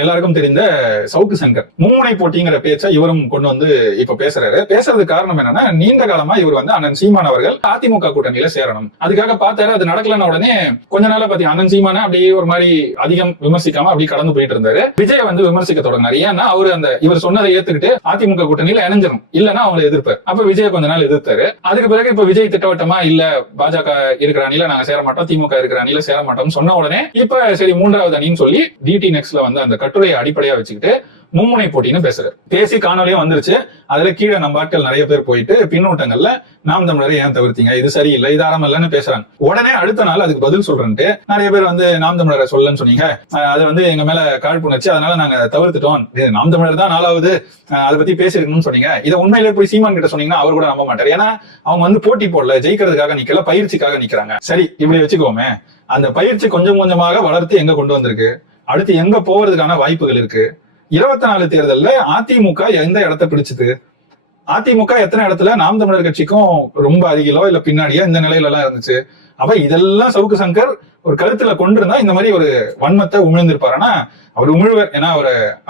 எல்லாருக்கும் தெரிந்த சவுக்கு சங்கர். மும்முனை போட்டிங்கிற பேச்சை இவரும் கொண்டு வந்து இப்ப பேசுறாரு. பேசுறதுக்கு காரணம் என்னன்னா நீண்ட காலமா இவர் வந்து அண்ணன் சீமான் அவர்கள் அதிமுக கூட்டணியில சேரணும். அதுக்காக பார்த்தாரு அது நடக்கலன்னா உடனே கொஞ்ச நாளா பாத்தீங்க அண்ணன் சீமான அப்படியே ஒரு மாதிரி அதிகம் விமர்சிக்காம அப்படியே கடந்து போயிட்டு இருந்தாரு. விஜய் வந்து விமர்சிக்க தொடங்கினார். ஏன்னா அவர் அந்த இவர் சொன்னதை ஏத்துக்கிட்டு அதிமுக கூட்டணியில இணைஞ்சிரும். இல்லன்னா அவங்களை எதிர்ப்பார். அப்ப விஜய் கொஞ்ச நாள் எதிர்த்தாரு. அதுக்கு பிறகு இப்ப விஜய் திட்டவட்டமா இல்ல பாஜக இருக்கிற அணியில நாங்க சேர மாட்டோம் திமுக இருக்கிற அணியில சேர மாட்டோம் சொன்ன உடனே இப்ப சரி மூன்றாவது அணின்னு சொல்லி டிடி நெக்ஸ்ட்ல வந்து அந்த கட்டுரையை அடிப்படையா வச்சுக்கிட்டு மும்முனை போட்டின்னு பேசுறாரு. பேசி காணொலியும் வந்துருச்சு. அதுல கீழே நம்ம ஆட்கள் நிறைய பேர் போயிட்டு பின்னூட்டங்கள்ல நாம் தமிழரை ஏன் தவிர்த்தீங்க? இது சரியில்லை இது ஆரம்பம் இல்லைன்னு பேசுறாங்க. உடனே அடுத்த நாள் அதுக்கு பதில் சொல்றேன்ட்டு நிறைய பேர் வந்து நாம் தமிழரை சொல்லன்னு சொன்னீங்க. அது வந்து எங்க மேல காழ்ப்புணர்ச்சி அதனால நாங்க தவிர்த்துட்டோம். நாம் தமிழர் தான் நாலாவது அதை பத்தி பேசிருக்கணும்னு சொன்னீங்க. இதை உண்மையிலே போய் சீமான் கிட்ட சொன்னீங்கன்னா அவர் கூட நம்ப மாட்டார். ஏன்னா அவங்க வந்து போட்டி போடல ஜெயிக்கிறதுக்காக நிக்கல பயிற்சிக்காக நிக்கிறாங்க. சரி இப்படி வச்சுக்கோமே. அந்த பயிற்சி கொஞ்சம் கொஞ்சமாக வளர்த்து எங்க கொண்டு வந்திருக்கு? அடுத்து எங்க போறதுக்கான வாய்ப்புகள் இருக்கு. இருபத்தி நாலு தேர்தல்ல அதிமுக எந்த இடத்த பிடிச்சது? அதிமுக எத்தனை இடத்துல நாம் தமிழர் கட்சிக்கும் ரொம்ப அருகிலோ இல்ல பின்னாடியோ இந்த நிலையில எல்லாம் இருந்துச்சு. அப்ப இதெல்லாம் சவுக்கு சங்கர் ஒரு கருத்துல கொண்டிருந்தா இந்த மாதிரி ஒரு வன்மத்தை உமிழ்ந்திருப்பாரு. ஆனா அவர் உமிழ்வர் ஏன்னா அவர்